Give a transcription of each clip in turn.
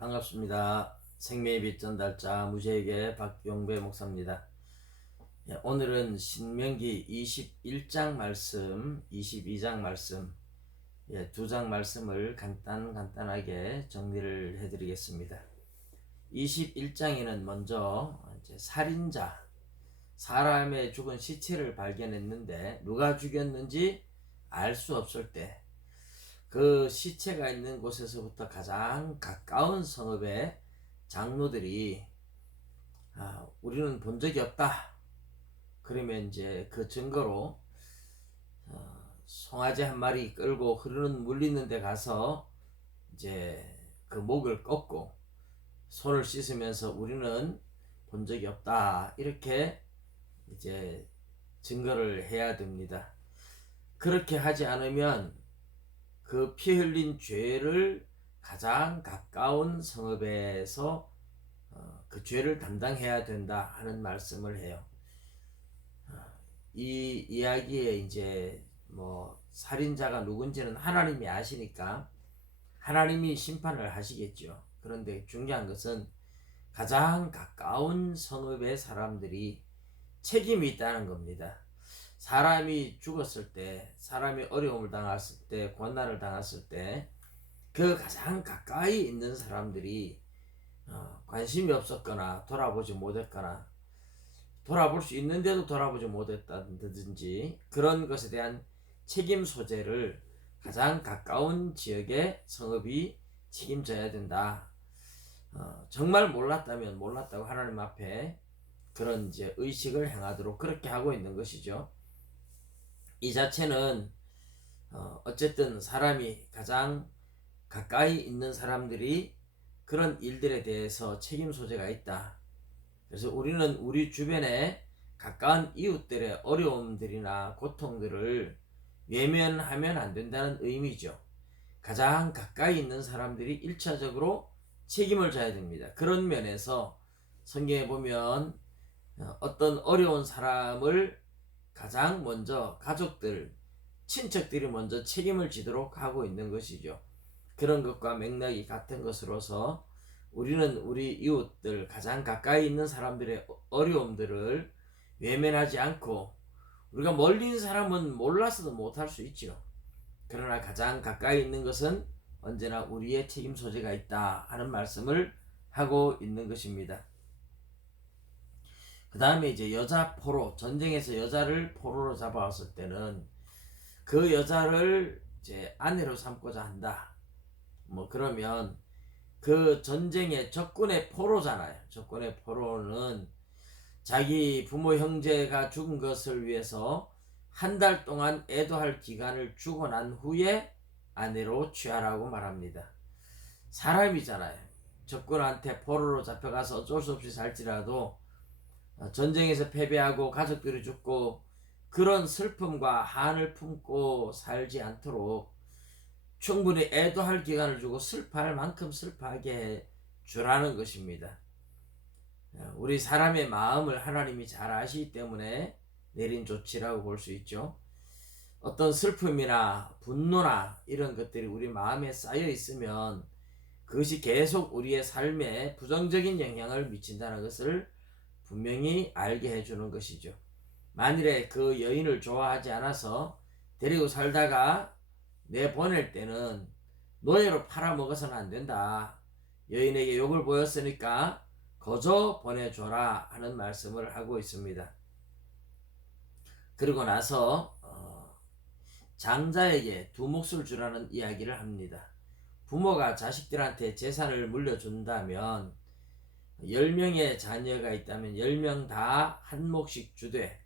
반갑습니다. 생명의 빛 전달자 무지에게 박용배 목사입니다. 오늘은 신명기 21장 말씀, 22장 말씀, 두 장 말씀을 간단하게 정리를 해드리겠습니다. 21장에는 먼저 살인자, 사람의 죽은 시체를 발견했는데 누가 죽였는지 알 수 없을 때 그 시체가 있는 곳에서부터 가장 가까운 성읍의 장로들이 우리는 본 적이 없다. 그러면 이제 그 증거로 송아지 한 마리 끌고 흐르는 물 있는 데 가서 이제 그 목을 꺾고 손을 씻으면서 우리는 본 적이 없다. 이렇게 이제 증거를 해야 됩니다. 그렇게 하지 않으면 그 피 흘린 죄를 가장 가까운 성읍에서 그 죄를 담당해야 된다 하는 말씀을 해요. 이 이야기에 이제 살인자가 누군지는 하나님이 아시니까 하나님이 심판을 하시겠죠. 그런데 중요한 것은 가장 가까운 성읍의 사람들이 책임이 있다는 겁니다. 사람이 죽었을 때, 사람이 어려움을 당했을 때, 고난을 당했을 때 그 가장 가까이 있는 사람들이 관심이 없었거나 돌아보지 못했거나 돌아볼 수 있는데도 돌아보지 못했다든지 그런 것에 대한 책임 소재를 가장 가까운 지역의 성읍이 책임져야 된다. 정말 몰랐다면 몰랐다고 하나님 앞에 그런 이제 의식을 행하도록 그렇게 하고 있는 것이죠. 이 자체는 어쨌든 사람이 가장 가까이 있는 사람들이 그런 일들에 대해서 책임 소재가 있다. 그래서 우리는 우리 주변에 가까운 이웃들의 어려움들이나 고통들을 외면하면 안 된다는 의미죠. 가장 가까이 있는 사람들이 1차적으로 책임을 져야 됩니다. 그런 면에서 성경에 보면 어떤 어려운 사람을 가장 먼저 가족들, 친척들이 먼저 책임을 지도록 하고 있는 것이죠. 그런 것과 맥락이 같은 것으로서 우리는 우리 이웃들, 가장 가까이 있는 사람들의 어려움들을 외면하지 않고, 우리가 멀리 있는 사람은 몰라서도 못할 수 있죠. 그러나 가장 가까이 있는 것은 언제나 우리의 책임 소재가 있다 하는 말씀을 하고 있는 것입니다. 그 다음에 이제 여자 포로, 전쟁에서 여자를 포로로 잡아왔을 때는 그 여자를 이제 아내로 삼고자 한다. 그러면 그 전쟁의 적군의 포로잖아요. 적군의 포로는 자기 부모 형제가 죽은 것을 위해서 한 달 동안 애도할 기간을 주고 난 후에 아내로 취하라고 말합니다. 사람이잖아요. 적군한테 포로로 잡혀가서 어쩔 수 없이 살지라도 전쟁에서 패배하고 가족들이 죽고 그런 슬픔과 한을 품고 살지 않도록 충분히 애도할 기간을 주고 슬퍼할 만큼 슬퍼하게 주라는 것입니다. 우리 사람의 마음을 하나님이 잘 아시기 때문에 내린 조치라고 볼 수 있죠. 어떤 슬픔이나 분노나 이런 것들이 우리 마음에 쌓여 있으면 그것이 계속 우리의 삶에 부정적인 영향을 미친다는 것을 분명히 알게 해주는 것이죠. 만일에 그 여인을 좋아하지 않아서 데리고 살다가 내보낼 때는 노예로 팔아먹어서는 안 된다. 여인에게 욕을 보였으니까 거저 보내줘라 하는 말씀을 하고 있습니다. 그리고 나서 장자에게 두 몫을 주라는 이야기를 합니다. 부모가 자식들한테 재산을 물려준다면 10명의 자녀가 있다면 10명 다 한 몫씩 주되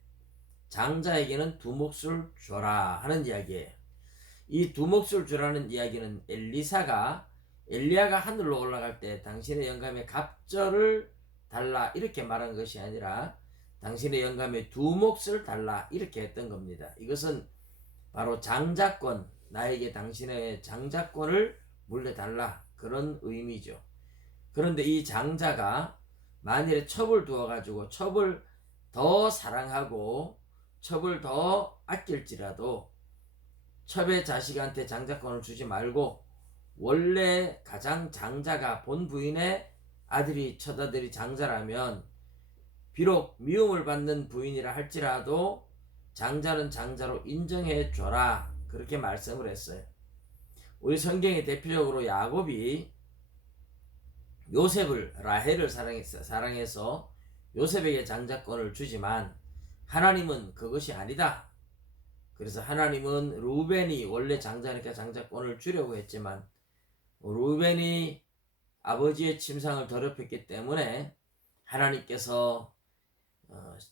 장자에게는 두 몫을 줘라 하는 이야기예요. 이 두 몫을 주라는 이야기는 엘리야가 하늘로 올라갈 때 당신의 영감의 갑절을 달라 이렇게 말한 것이 아니라 당신의 영감의 두 몫을 달라 이렇게 했던 겁니다. 이것은 바로 장자권, 나에게 당신의 장자권을 물려달라 그런 의미죠. 그런데 이 장자가 만일에 첩을 두어가지고 첩을 더 사랑하고 첩을 더 아낄지라도 첩의 자식한테 장자권을 주지 말고 원래 가장 장자가 본 부인의 아들이 처자들이 장자라면 비록 미움을 받는 부인이라 할지라도 장자는 장자로 인정해 줘라, 그렇게 말씀을 했어요. 우리 성경에 대표적으로 야곱이 요셉을, 라헬을 사랑해서 요셉에게 장자권을 주지만 하나님은 그것이 아니다. 그래서 하나님은 루벤이 원래 장자니까 장자권을 주려고 했지만 루벤이 아버지의 침상을 더럽혔기 때문에 하나님께서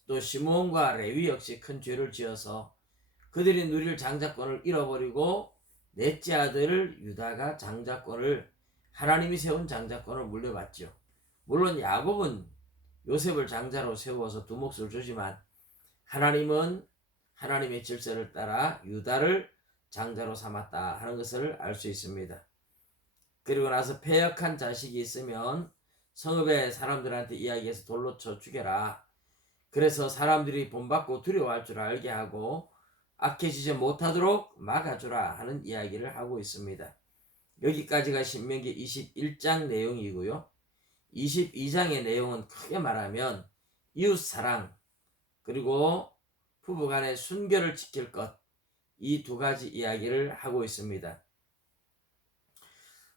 또 시므온과 레위 역시 큰 죄를 지어서 그들이 누릴 장자권을 잃어버리고 넷째 아들 유다가 장자권을, 하나님이 세운 장자권을 물려받죠. 물론 야곱은 요셉을 장자로 세워서 두 몫을 주지만 하나님은 하나님의 질서를 따라 유다를 장자로 삼았다 하는 것을 알 수 있습니다. 그리고 나서 패역한 자식이 있으면 성읍의 사람들한테 이야기해서 돌로 쳐 죽여라. 그래서 사람들이 본받고 두려워할 줄 알게 하고 악해지지 못하도록 막아주라 하는 이야기를 하고 있습니다. 여기까지가 신명기 21장 내용이고요. 22장의 내용은 크게 말하면 이웃사랑 그리고 부부간의 순결을 지킬 것, 이 두 가지 이야기를 하고 있습니다.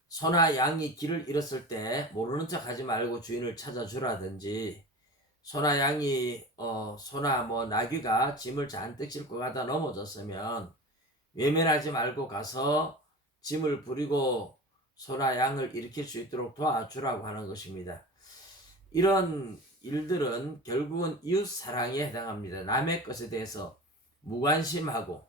소나 양이 길을 잃었을 때 모르는 척 하지 말고 주인을 찾아주라든지, 소나 양이 소나 나귀가 짐을 잔뜩 싣고 가다 넘어졌으면 외면하지 말고 가서 짐을 부리고 소나 양을 일으킬 수 있도록 도와주라고 하는 것입니다. 이런 일들은 결국은 이웃 사랑에 해당합니다. 남의 것에 대해서 무관심하고,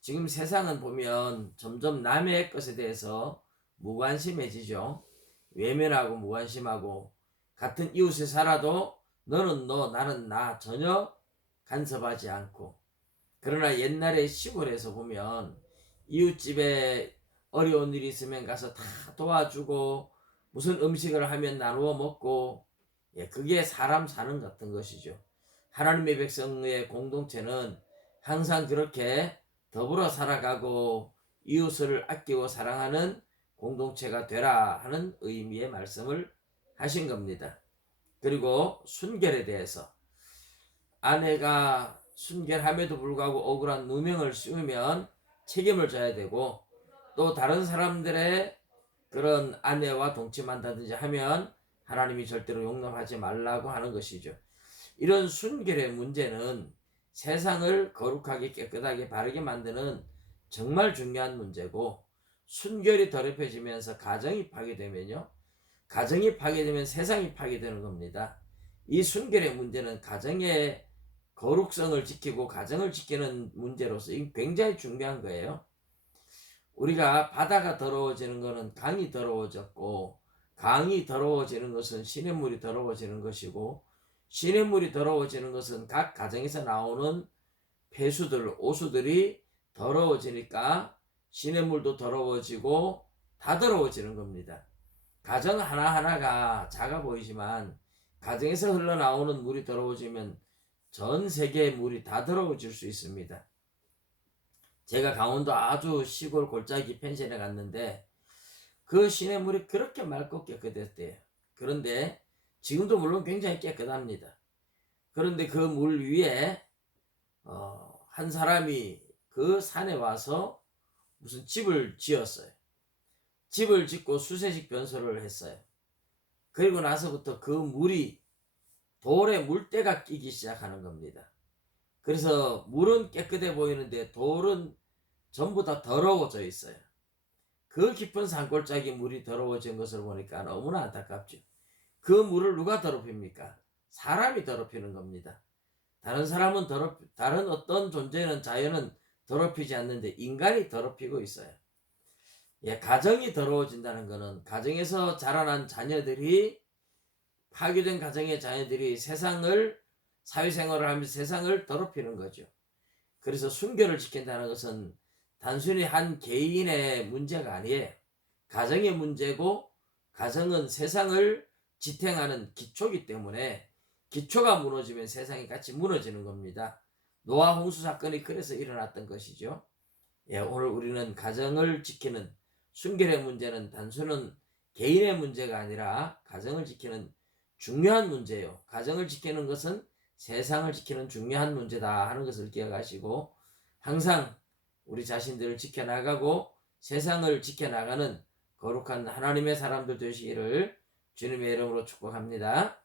지금 세상은 보면 점점 남의 것에 대해서 무관심해지죠. 외면하고 무관심하고, 같은 이웃에 살아도 너는 너 나는 나 전혀 간섭하지 않고. 그러나 옛날에 시골에서 보면 이웃집에 어려운 일이 있으면 가서 다 도와주고 무슨 음식을 하면 나누어 먹고, 그게 사람 사는 같은 것이죠. 하나님의 백성의 공동체는 항상 그렇게 더불어 살아가고 이웃을 아끼고 사랑하는 공동체가 되라 하는 의미의 말씀을 하신 겁니다. 그리고 순결에 대해서, 아내가 순결함에도 불구하고 억울한 누명을 씌우면 책임을 져야 되고, 또 다른 사람들의 그런 아내와 동침한다든지 하면 하나님이 절대로 용납하지 말라고 하는 것이죠. 이런 순결의 문제는 세상을 거룩하게 깨끗하게 바르게 만드는 정말 중요한 문제고, 순결이 더럽혀지면서 가정이 파괴되면요, 가정이 파괴되면 세상이 파괴되는 겁니다. 이 순결의 문제는 가정의 거룩성을 지키고 가정을 지키는 문제로서 굉장히 중요한 거예요. 우리가 바다가 더러워지는 것은 강이 더러워졌고, 강이 더러워지는 것은 시냇물이 더러워지는 것이고, 시냇물이 더러워지는 것은 각 가정에서 나오는 폐수들, 오수들이 더러워지니까 시냇물도 더러워지고 다 더러워지는 겁니다. 가정 하나하나가 작아 보이지만 가정에서 흘러나오는 물이 더러워지면 전 세계의 물이 다 더러워질 수 있습니다. 제가 강원도 아주 시골 골짜기 펜션에 갔는데 그 시냇물이 그렇게 맑고 깨끗했대요. 그런데 지금도 물론 굉장히 깨끗합니다. 그런데 그 물 위에 한 사람이 그 산에 와서 무슨 집을 지었어요. 집을 짓고 수세식 변소를 했어요. 그리고 나서부터 그 물이 돌에 물때가 끼기 시작하는 겁니다. 그래서 물은 깨끗해 보이는데 돌은 전부 다 더러워져 있어요. 그 깊은 산골짜기 물이 더러워진 것을 보니까 너무나 안타깝죠. 그 물을 누가 더럽힙니까? 사람이 더럽히는 겁니다. 다른 어떤 존재는, 자연은 더럽히지 않는데 인간이 더럽히고 있어요. 가정이 더러워진다는 것은 가정에서 자라난 자녀들이, 파괴된 가정의 자녀들이 사회생활을 하면서 세상을 더럽히는 거죠. 그래서 순결을 지킨다는 것은 단순히 한 개인의 문제가 아니에요. 가정의 문제고, 가정은 세상을 지탱하는 기초이기 때문에 기초가 무너지면 세상이 같이 무너지는 겁니다. 노아 홍수 사건이 그래서 일어났던 것이죠. 오늘 우리는 가정을 지키는, 순결의 문제는 단순한 개인의 문제가 아니라 가정을 지키는 중요한 문제예요. 가정을 지키는 것은 세상을 지키는 중요한 문제다 하는 것을 기억하시고 항상 우리 자신들을 지켜나가고 세상을 지켜나가는 거룩한 하나님의 사람들 되시기를 주님의 이름으로 축복합니다.